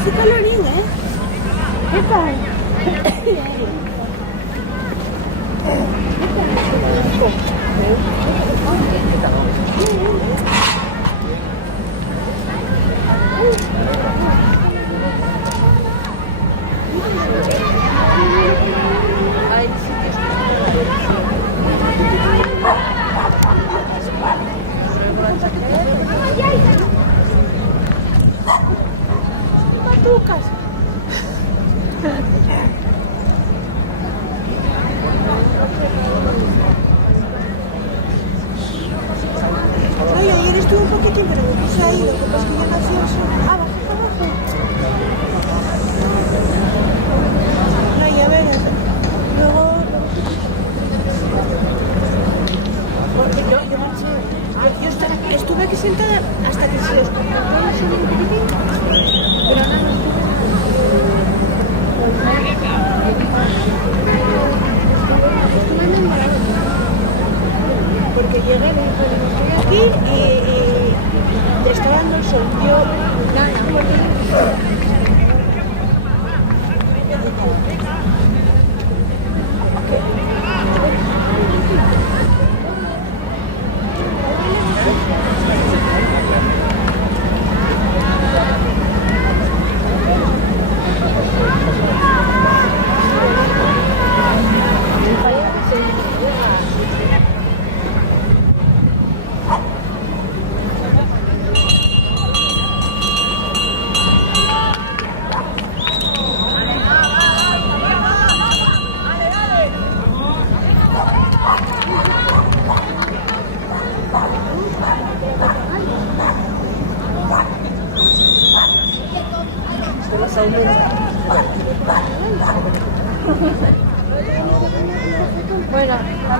Hace calorín, ¿eh? ¿Qué tal? Hay sitios Matucas. Oye, ayer estuve un poquitín, pero me puse ahí, lo que pasa es que ya no hacía eso. Abajo, abajo. No, y a ver, luego... Porque yo marché, yo estuve aquí sentada hasta que se desconectó el sonido un poquitín, pero nada. Estuve en el Maradona, porque llegué, me dijo, estoy aquí y estaba dando el sol, yo nada. Bueno, la